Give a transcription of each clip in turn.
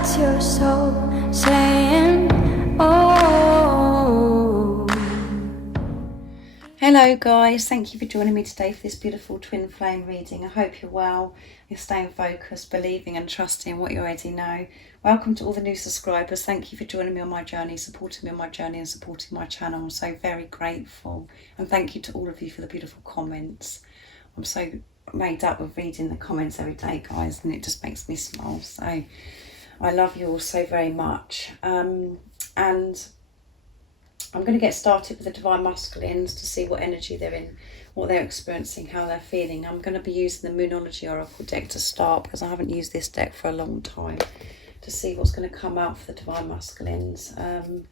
That's your soul saying, oh. Hello guys, thank you for joining me today for this beautiful twin flame reading. I hope you're well, you're staying focused, believing and trusting what you already know. Welcome to all the new subscribers. Thank you for joining me on my journey, supporting me on my journey and supporting my channel. I'm so very grateful. And thank you to all of you for the beautiful comments. I'm so made up with reading the comments every day, guys, and it just makes me smile. So I love you all so very much. And I'm going to get started with the Divine Masculines to see what energy they're in, what they're experiencing, how they're feeling. I'm going to be using the Moonology Oracle deck to start because I haven't used this deck for a long time, to see what's going to come out for the Divine Masculines. I'm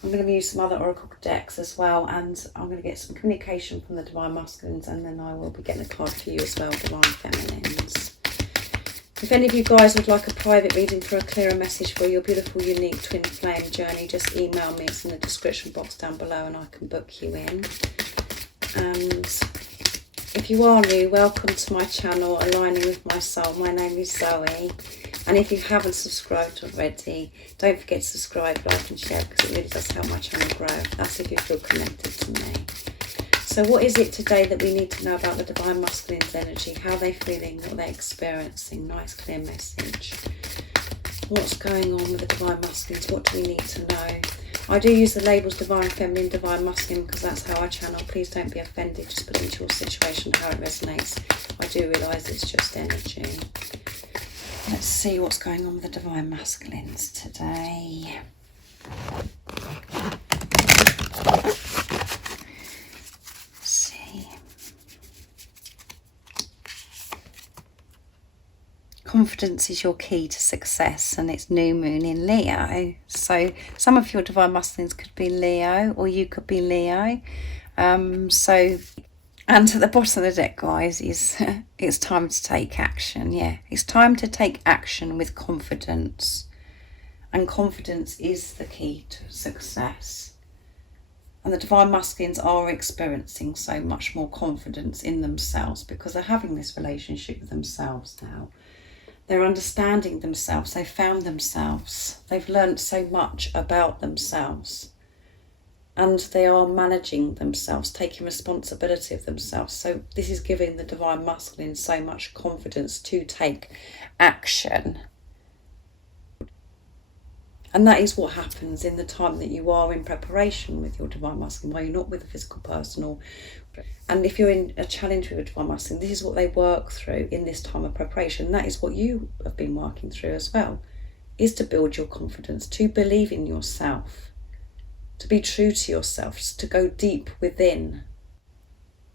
going to use some other Oracle decks as well, and I'm going to get some communication from the Divine Masculines, and then I will be getting a card for you as well, Divine Feminines. If any of you guys would like a private reading for a clearer message for your beautiful, unique twin flame journey, just email me. It's in the description box down below and I can book you in. And if you are new, welcome to my channel, Aligning with My Soul. My name is Zoe. And if you haven't subscribed already, don't forget to subscribe, like and share, because it really does help my channel grow. That's if you feel connected to me. So what is it today that we need to know about the Divine Masculine's energy? How they're feeling, what they're experiencing. Nice clear message. What's going on with the Divine Masculines? What do we need to know? I do use the labels Divine Feminine, Divine Masculine because that's how I channel. Please don't be offended. Just put into your situation how it resonates. I do realise it's just energy. Let's see what's going on with the Divine Masculines today. Confidence is your key to success, and it's new moon in Leo. So some of your Divine Masculines could be Leo, or you could be Leo. And at the bottom of the deck, guys, is it's time to take action. Yeah, it's time to take action with confidence. And confidence is the key to success. And the Divine Masculines are experiencing so much more confidence in themselves because they're having this relationship with themselves now. They're understanding themselves. They've found themselves. They've learned so much about themselves. And they are managing themselves, taking responsibility of themselves. So this is giving the Divine Masculine so much confidence to take action. And that is what happens in the time that you are in preparation with your Divine Masculine, while you're not with a physical person. And if you're in a challenge with a Divine Masculine, this is what they work through in this time of preparation. And that is what you have been working through as well, is to build your confidence, to believe in yourself, to be true to yourself, to go deep within,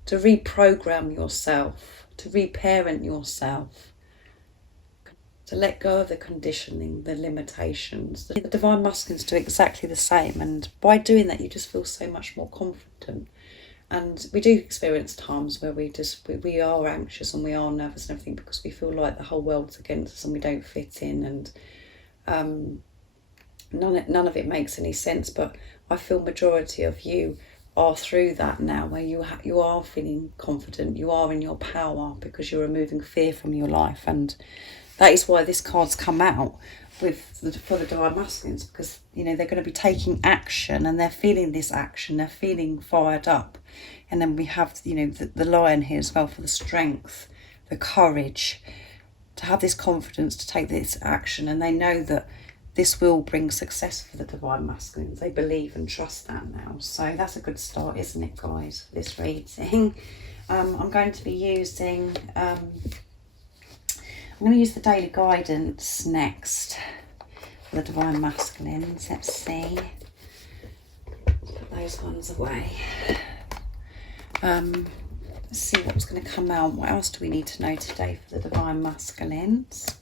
to reprogram yourself, to reparent yourself, to let go of the conditioning, the limitations. The Divine Masculines do exactly the same, and by doing that you just feel so much more confident. And we do experience times where we are anxious and we are nervous and everything because we feel like the whole world's against us and we don't fit in, and none of it makes any sense. But I feel majority of you are through that now, where you are feeling confident, you are in your power because you're removing fear from your life. And that is why this card's come out for the Divine Masculines, because they're going to be taking action and they're feeling this action, they're feeling fired up. And then we have the Lion here as well, for the strength, the courage to have this confidence to take this action. And they know that this will bring success for the Divine Masculines. They believe and trust that now. So that's a good start, isn't it, guys, for this reading? I'm going to be using I'm going to use the daily guidance next for the Divine Masculines. Let's see. Put those ones away. Let's see what's going to come out. What else do we need to know today for the Divine Masculines?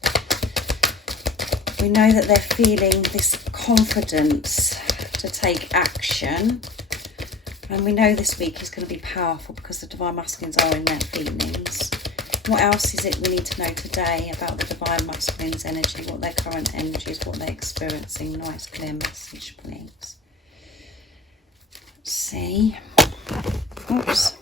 We know that they're feeling this confidence to take action. And we know this week is going to be powerful because the Divine Masculines are in their feelings. What else is it we need to know today about the Divine Masculine's energy, what their current energy is, what they're experiencing? Nice clear message, please. Let's see. Oops.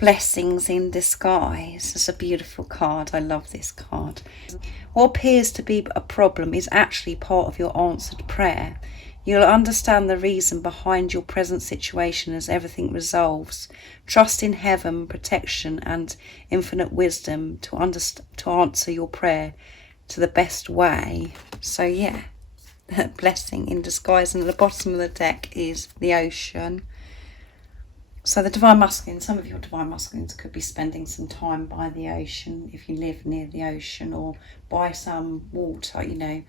Blessings in disguise. It's a beautiful card. I love this card. What appears to be a problem is actually part of your answered prayer. You'll understand the reason behind your present situation as everything resolves. Trust in heaven, protection and infinite wisdom to answer your prayer to the best way. So yeah, blessing in disguise. And at the bottom of the deck is the ocean. So the Divine Masculine, some of your Divine Masculines could be spending some time by the ocean if you live near the ocean, or by some water, you know.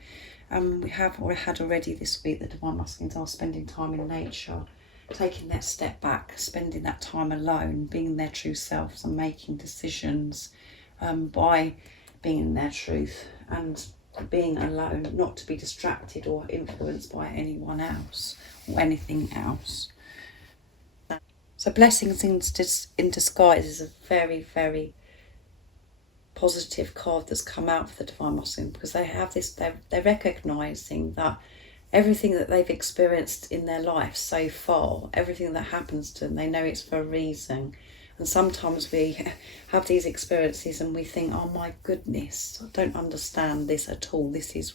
We have had already this week, the Divine Masculines are spending time in nature, taking that step back, spending that time alone, being their true selves and making decisions by being in their truth and being alone, not to be distracted or influenced by anyone else or anything else. So blessings in disguise is a very, very positive card that's come out for the Divine Masculine, because they have this, they're recognising that everything that they've experienced in their life so far, everything that happens to them, they know it's for a reason. And sometimes we have these experiences and we think, oh my goodness, I don't understand this at all. This is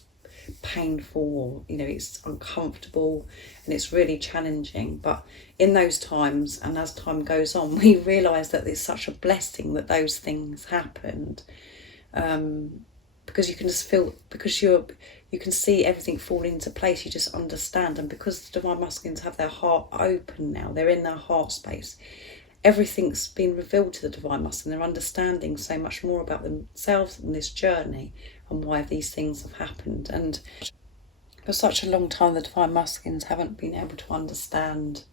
painful, you know, it's uncomfortable and it's really challenging. But in those times, and as time goes on, we realise that it's such a blessing that those things happened, because you can just feel, because you can see everything fall into place, you just understand. And because the Divine Masculines have their heart open now, they're in their heart space, everything's been revealed to the Divine Masculine. They're understanding so much more about themselves and this journey and why these things have happened. And for such a long time, the Divine Masculines haven't been able to understand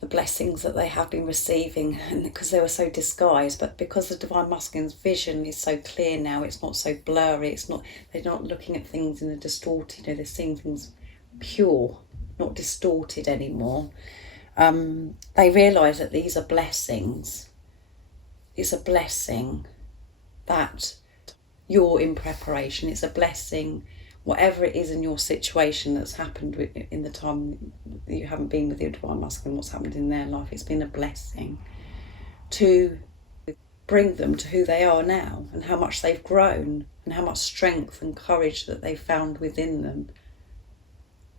the blessings that they have been receiving, and because they were so disguised. But because the Divine Masculine's vision is so clear now, it's not so blurry, they're not looking at things in a distorted, you know, they're seeing things pure, not distorted anymore. They realise that these are blessings. It's a blessing that you're in preparation. It's a blessing, whatever it is in your situation that's happened in the time that you haven't been with your Divine Masculine, what's happened in their life, it's been a blessing to bring them to who they are now, and how much they've grown and how much strength and courage that they've found within them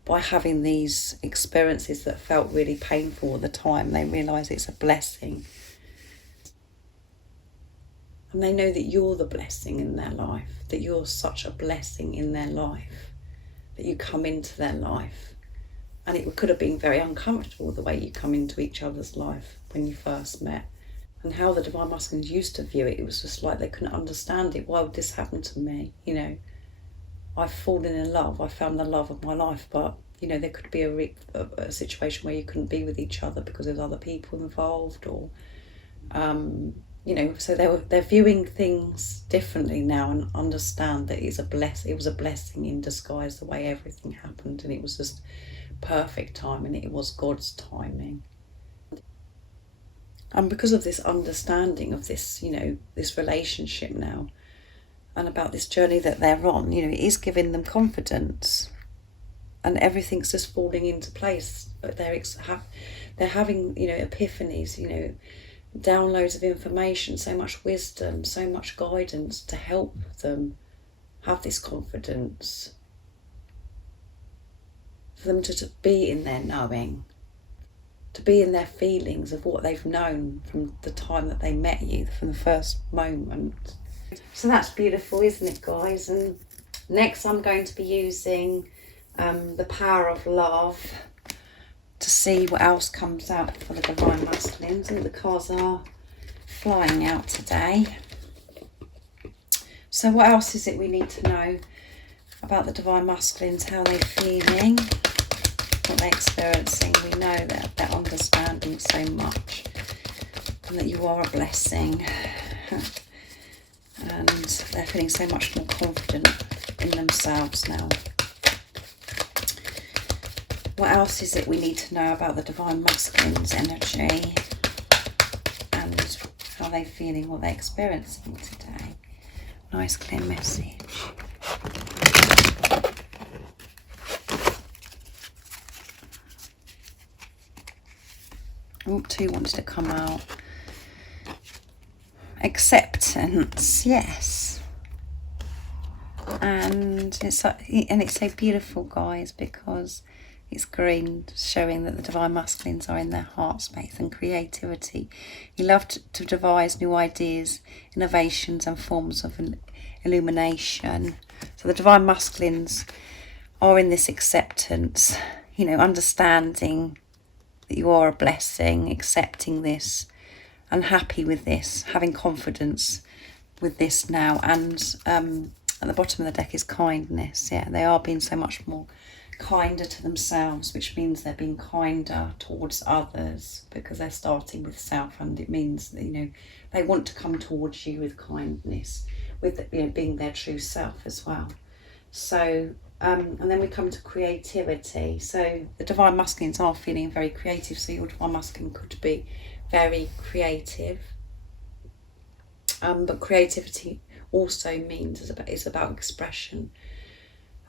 by having these experiences that felt really painful at the time. They realise it's a blessing. And they know that you're the blessing in their life, that you're such a blessing in their life, that you come into their life. And it could have been very uncomfortable the way you come into each other's life when you first met. And how the Divine Masculines used to view it, it was just like they couldn't understand it. Why would this happen to me? You know, I've fallen in love, I found the love of my life, but you know, there could be a situation where you couldn't be with each other because there's other people involved, or you know, so they're viewing things differently now, and understand that it was a blessing in disguise the way everything happened, and it was just perfect timing. It was God's timing. And because of this understanding of this, you know, this relationship now, and about this journey that they're on, you know, it is giving them confidence, and everything's just falling into place. But they're having, you know, epiphanies, you know, downloads of information, so much wisdom, so much guidance to help them have this confidence, for them to be in their knowing, to be in their feelings of what they've known from the time that they met you, from the first moment. So that's beautiful, isn't it, guys? And next I'm going to be using the power of love to see what else comes out for the Divine Masculines. And the cards are flying out today. So what else is it we need to know about the Divine Masculines? How they're feeling, what they're experiencing. We know that they're understanding so much, and that you are a blessing. And they're feeling so much more confident in themselves now. What else is it we need to know about the Divine Masculine's energy, and how they're feeling, what they're experiencing today? Nice clear message. Oh, two wanted to come out. acceptance, yes. And it's so beautiful, guys, because it's green, showing that the divine masculines are in their heart space and creativity. You love to devise new ideas, innovations and forms of illumination. So the divine masculines are in this acceptance, understanding that you are a blessing, accepting this and happy with this, having confidence with this now. And at the bottom of the deck is kindness. Yeah, they are being so much more kinder to themselves, which means they're being kinder towards others, because they're starting with self, and it means that, they want to come towards you with kindness, with being their true self as well. So and then we come to creativity. So the divine masculines are feeling very creative, so your divine masculine could be very creative, but creativity also means it's about expression,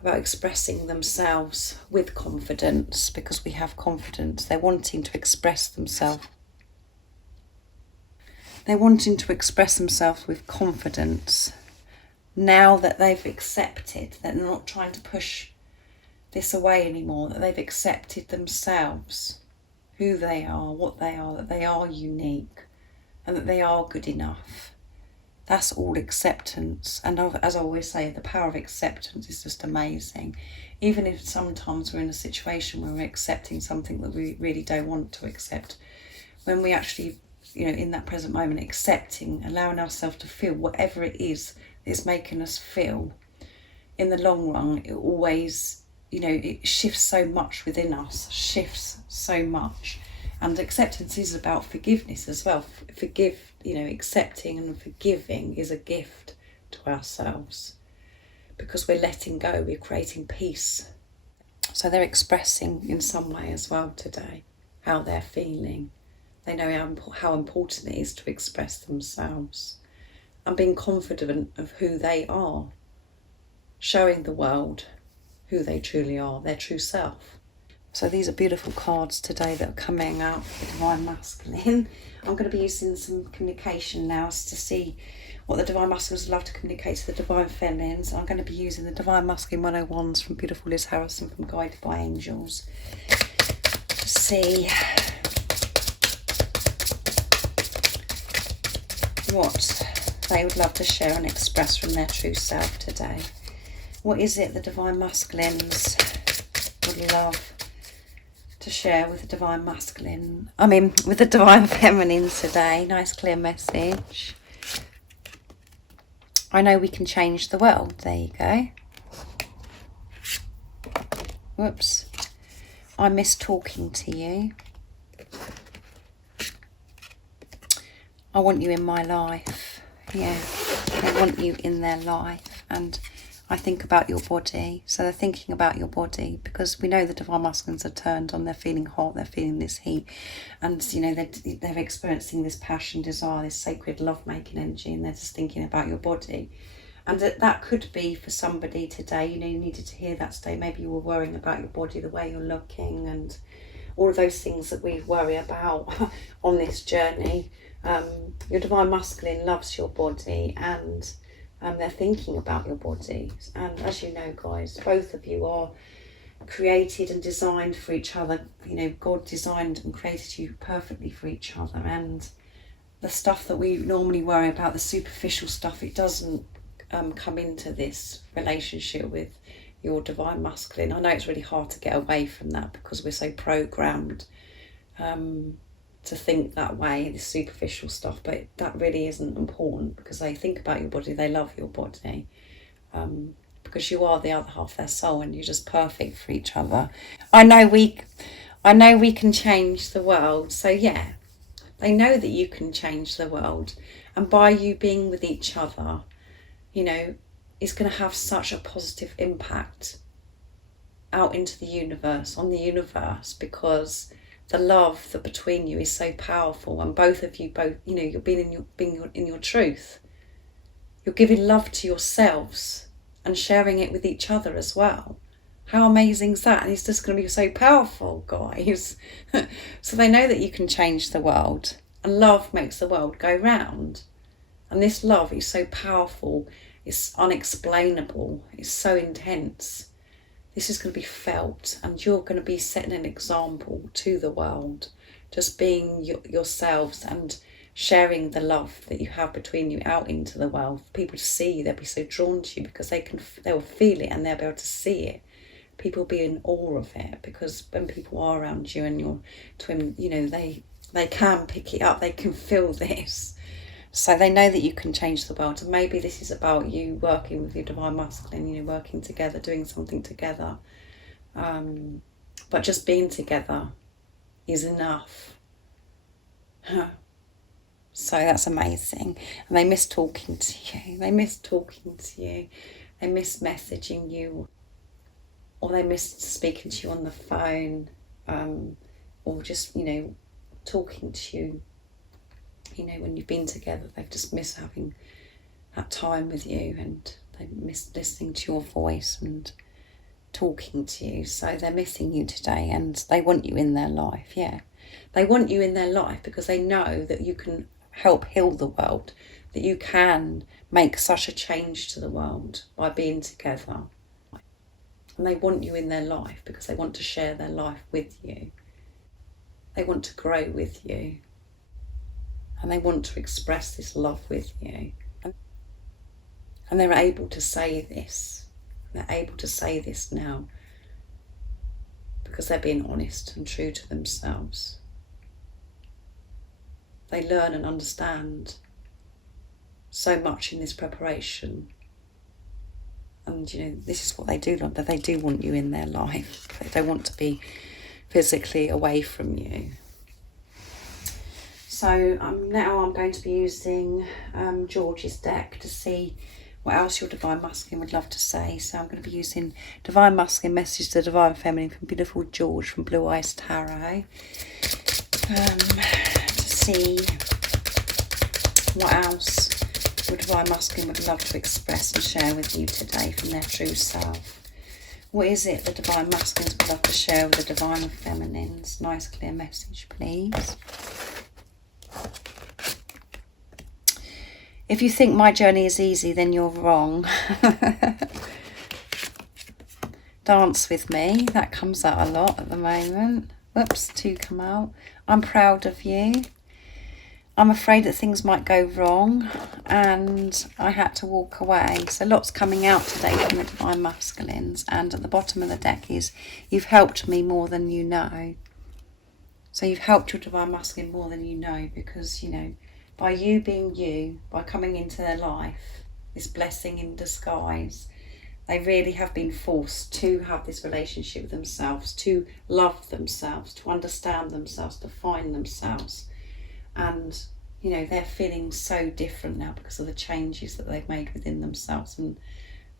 about expressing themselves with confidence, because we have confidence. They're wanting to express themselves. They're wanting to express themselves with confidence. Now that they've accepted, that they're not trying to push this away anymore, that they've accepted themselves, who they are, what they are, that they are unique and that they are good enough. That's all acceptance. And as I always say, the power of acceptance is just amazing. Even if sometimes we're in a situation where we're accepting something that we really don't want to accept, when we actually, in that present moment, accepting, allowing ourselves to feel whatever it is that's making us feel, in the long run, it always, it shifts so much within us, shifts so much. And acceptance is about forgiveness as well. Accepting and forgiving is a gift to ourselves, because we're letting go, we're creating peace. So they're expressing in some way as well today how they're feeling. They know how important it is to express themselves and being confident of who they are, showing the world who they truly are, their true self. So these are beautiful cards today that are coming out for the divine masculine. I'm going to be using some communication now to see what the divine masculines love to communicate to the divine feminines. I'm going to be using the divine masculine 101s from beautiful Liz Harrison from Guided by Angels to see what they would love to share and express from their true self today. What is it the divine masculines would love to share with the divine masculine, with the divine feminines today? Nice clear message. I know we can change the world. There you go. Whoops. I miss talking to you. I want you in my life. Yeah, I want you in their life. And I think about your body. So they're thinking about your body, because we know the divine masculines are turned on. They're feeling hot. They're feeling this heat, and they're experiencing this passion, desire, this sacred love-making energy, and they're just thinking about your body. And that could be for somebody today. You needed to hear that today. Maybe you were worrying about your body, the way you're looking, and all of those things that we worry about on this journey. Your divine masculine loves your body, and they're thinking about your body. And as you know, guys, both of you are created and designed for each other. God designed and created you perfectly for each other. And the stuff that we normally worry about, the superficial stuff, it doesn't come into this relationship with your divine masculine. I know it's really hard to get away from that, because we're so programmed to think that way, this superficial stuff, but that really isn't important, because they think about your body, they love your body, because you are the other half of their soul, and you're just perfect for each other. I know we can change the world. So yeah, they know that you can change the world, and by you being with each other, it's going to have such a positive impact out into the universe, on the universe, because the love that between you is so powerful, and both of you, you're being in your truth. You're giving love to yourselves and sharing it with each other as well. How amazing is that? And it's just going to be so powerful, guys. So they know that you can change the world, and love makes the world go round. And this love is so powerful, it's unexplainable, it's so intense. This is going to be felt, and you're going to be setting an example to the world, just being yourselves and sharing the love that you have between you out into the world. For people to see you, they'll be so drawn to you because they'll feel it and they'll be able to see it. People will be in awe of it, because when people are around you and your twin, they can pick it up, they can feel this. So they know that you can change the world. And maybe this is about you working with your divine masculine, working together, doing something together. But just being together is enough. So that's amazing. And they miss talking to you. They miss talking to you. They miss messaging you. Or they miss speaking to you on the phone. Or just, talking to you. When you've been together, they just miss having that time with you, and they miss listening to your voice and talking to you. So they're missing you today, and they want you in their life. Yeah, they want you in their life because they know that you can help heal the world, that you can make such a change to the world by being together. And they want you in their life because they want to share their life with you. They want to grow with you. And they want to express this love with you. And they're able to say this. They're able to say this now because they're being honest and true to themselves. They learn and understand so much in this preparation. And, this is what they do, that they do want you in their life. They don't want to be physically away from you. So now I'm going to be using George's deck to see what else your Divine Masculine would love to say. So I'm going to be using Divine Masculine Message to the Divine Feminine from beautiful George from Blue Eyes Tarot to see what else your Divine Masculine would love to express and share with you today from their true self. What is it the Divine Masculines would love to share with the Divine Feminines? Nice clear message, please. If you think my journey is easy, then you're wrong. Dance with me. That comes out a lot at the moment. Whoops, 2 come out. I'm proud of you. I'm afraid that things might go wrong, and I had to walk away. So lots coming out today from the Divine Masculines. And at the bottom of the deck is, you've helped me more than you know. So you've helped your Divine Masculine more than you know, because, by you being you, by coming into their life, this blessing in disguise, they really have been forced to have this relationship with themselves, to love themselves, to understand themselves, to find themselves. And, they're feeling so different now because of the changes that they've made within themselves. And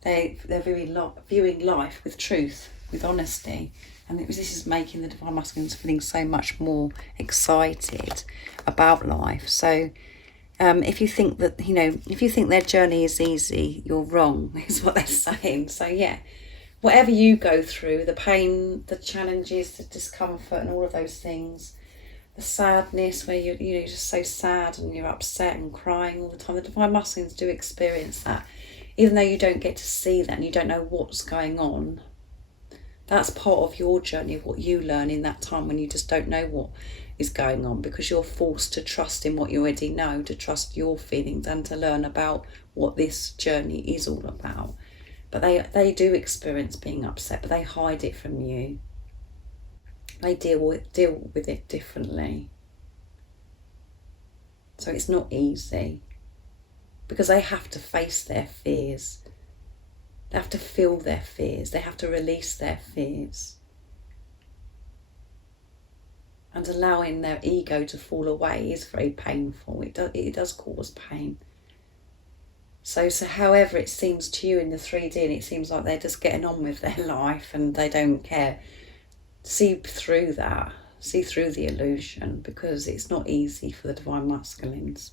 they're viewing life with truth, with honesty. And this is making the Divine Masculines feeling so much more excited about life. So if you think that, if you think their journey is easy, you're wrong, is what they're saying. So yeah, whatever you go through, the pain, the challenges, the discomfort and all of those things, the sadness where you're just so sad and you're upset and crying all the time, the Divine Masculines do experience that. Even though you don't get to see that and you don't know what's going on, that's part of your journey, of what you learn in that time when you just don't know what is going on, because you're forced to trust in what you already know, to trust your feelings and to learn about what this journey is all about. But they do experience being upset, but they hide it from you. They deal with it differently. So it's not easy, because they have to face their fears. They have to feel their fears. They have to release their fears. And allowing their ego to fall away is very painful. It does cause pain. So however it seems to you in the 3D, and it seems like they're just getting on with their life and they don't care, see through that. See through the illusion, because it's not easy for the Divine Masculines.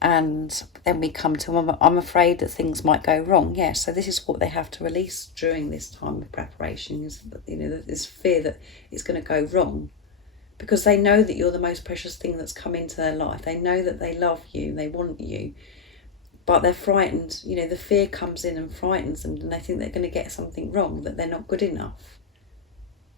And then we come to, I'm afraid that things might go wrong. Yeah, so this is what they have to release during this time of preparation, is that, this fear that it's going to go wrong. because they know that you're the most precious thing that's come into their life. They know that they love you, they want you, but they're frightened. You know, the fear comes in and frightens them, and they think they're going to get something wrong, that they're not good enough.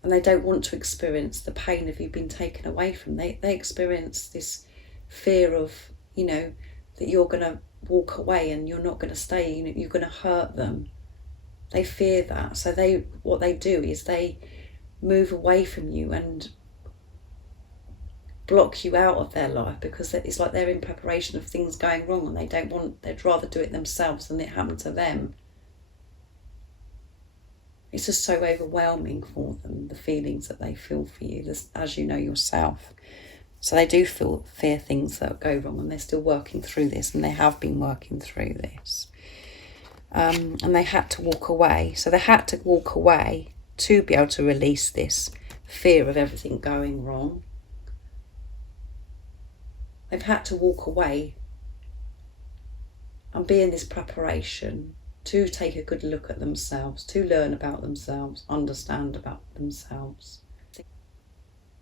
And they don't want to experience the pain of you being taken away from them. They experience this fear of, you know, that you're going to walk away and you're not going to stay, you know, you're going to hurt them. They fear that. So what they do is they move away from you and block you out of their life, because it's like they're in preparation of things going wrong, and they'd rather do it themselves than it happen to them. It's just so overwhelming for them, the feelings that they feel for you, as you know yourself. So they do fear things that go wrong, and they're still working through this, and they have been working through this. And they had to walk away. So they had to walk away to be able to release this fear of everything going wrong. They've had to walk away and be in this preparation to take a good look at themselves, to learn about themselves, understand about themselves.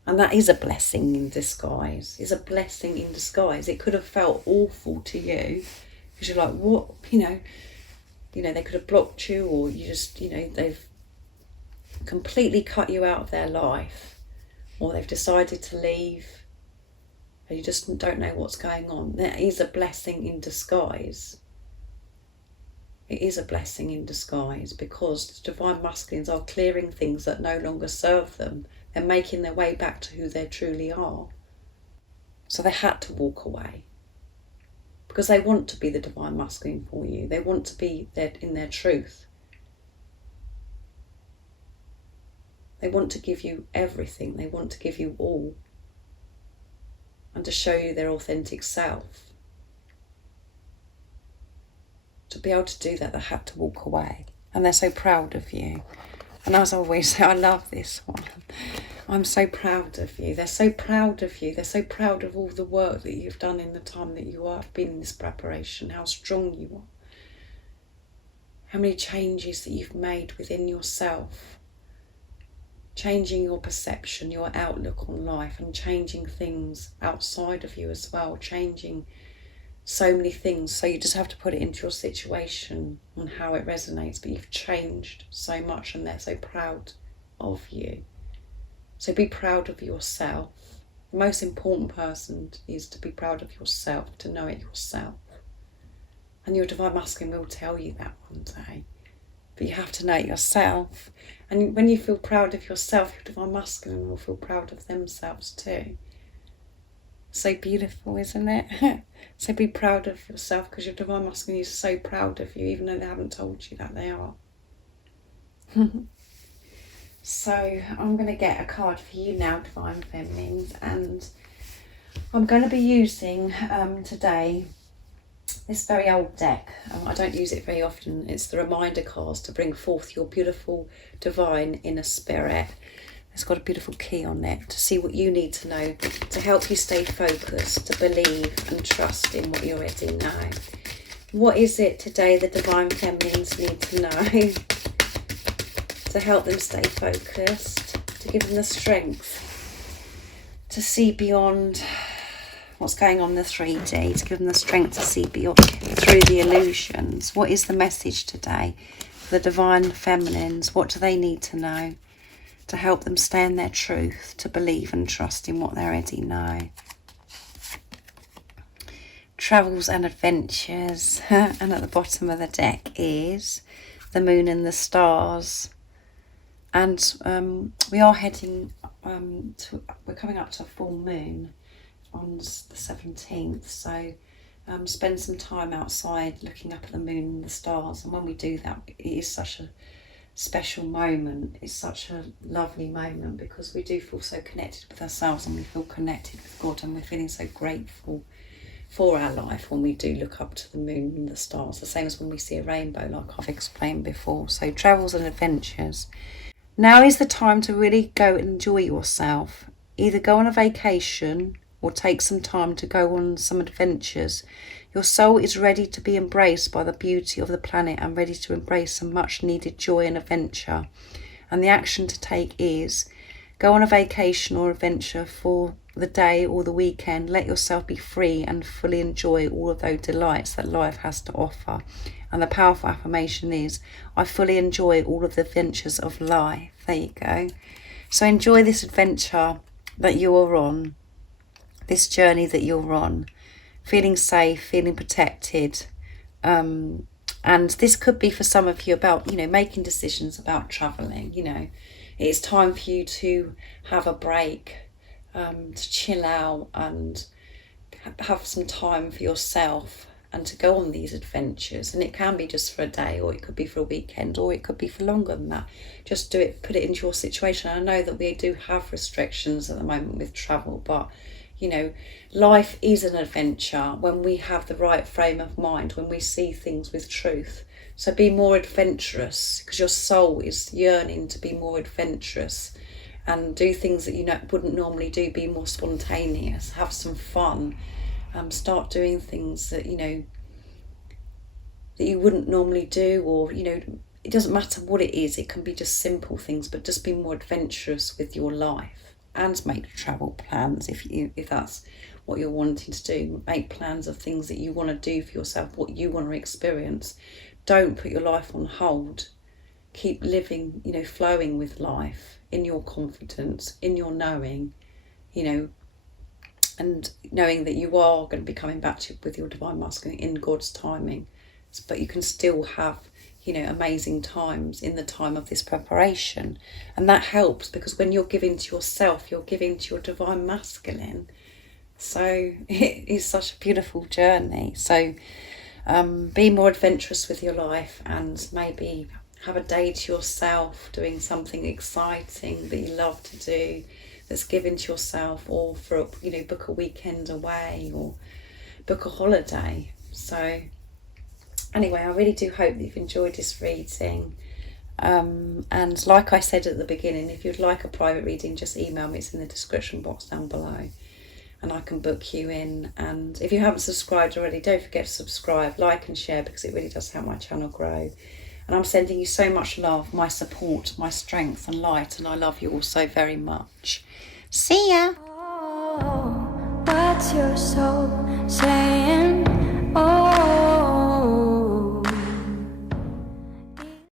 And that is a blessing in disguise. It's a blessing in disguise. It could have felt awful to you, because you're like, what, you know, they could have blocked you, or you just, you know, they've completely cut you out of their life, or they've decided to leave, and you just don't know what's going on. That is a blessing in disguise. It is a blessing in disguise, because the divine masculines are clearing things that no longer serve them. They're making their way back to who they truly are. So they had to walk away, because they want to be the divine masculine for you. They want to be in their truth. They want to give you everything. They want to give you all, and to show you their authentic self. To be able to do that, they had to walk away. And they're so proud of you. And as I always say, I love this one. I'm so proud of you. They're so proud of you. They're so proud of all the work that you've done in the time that you have been in this preparation, how strong you are, how many changes that you've made within yourself, changing your perception, your outlook on life, and changing things outside of you as well, changing so many things. So you just have to put it into your situation and how it resonates. But you've changed so much, and they're so proud of you. So be proud of yourself. The most important person is to be proud of yourself, to know it yourself. And your divine masculine will tell you that one day. But you have to know it yourself. And when you feel proud of yourself, your divine masculine will feel proud of themselves too. So beautiful, isn't it? So be proud of yourself, because your divine masculine is so proud of you, even though they haven't told you that they are. So I'm going to get a card for you now, divine feminines, and I'm going to be using today this very old deck. I don't use it very often. It's the reminder cards to bring forth your beautiful divine inner spirit. It's got a beautiful key on it to see what you need to know to help you stay focused, to believe and trust in what you already know. What is it today the divine feminines need to know to help them stay focused, to give them the strength to see beyond what's going on in the 3D, to give them the strength to see beyond through the illusions? What is the message today for the divine feminines? What do they need to know to help them stay in their truth, to believe and trust in what they already know? Travels and adventures. And at the bottom of the deck is the moon and the stars. And we are heading we're coming up to a full moon on the 17th. So spend some time outside looking up at the moon and the stars. And when we do that, it is such a special moment. It's such a lovely moment, because we do feel so connected with ourselves, and we feel connected with God, and we're feeling so grateful for our life when we do look up to the moon and the stars, the same as when we see a rainbow, like I've explained before. So travels and adventures. Now is the time to really go and enjoy yourself. Either go on a vacation or take some time to go on some adventures. Your soul is ready to be embraced by the beauty of the planet, and ready to embrace some much needed joy and adventure. And the action to take is Go on a vacation or adventure for the day or the weekend. Let yourself be free and fully enjoy all of those delights that life has to offer. And the powerful affirmation is, I fully enjoy all of the adventures of life. There you go. So enjoy this adventure that you are on, this journey that you're on, feeling safe, feeling protected. And this could be for some of you about, making decisions about travelling. It's time for you to have a break, to chill out and have some time for yourself and to go on these adventures. And it can be just for a day, or it could be for a weekend, or it could be for longer than that. Just do it, put it into your situation. I know that we do have restrictions at the moment with travel, but life is an adventure when we have the right frame of mind, when we see things with truth. So be more adventurous, because your soul is yearning to be more adventurous and do things that you wouldn't normally do. Be more spontaneous, have some fun, start doing things that that you wouldn't normally do, or it doesn't matter what it is. It can be just simple things, but just be more adventurous with your life and make travel plans if that's what you're wanting to do. Make plans of things that you want to do for yourself, what you want to experience. Don't put your life on hold. Keep living, flowing with life in your confidence, in your knowing, and knowing that you are going to be coming back with your divine masculine in God's timing. But you can still have, amazing times in the time of this preparation. And that helps, because when you're giving to yourself, you're giving to your divine masculine. So it is such a beautiful journey. So be more adventurous with your life, and maybe have a day to yourself doing something exciting that you love to do, that's given to yourself, or for book a weekend away or book a holiday. So anyway, I really do hope that you've enjoyed this reading. And like I said at the beginning, if you'd like a private reading, just email me. It's in the description box down below, and I can book you in. And if you haven't subscribed already, don't forget to subscribe, like and share, because it really does help my channel grow. And I'm sending you so much love, my support, my strength and light, and I love you all so very much. See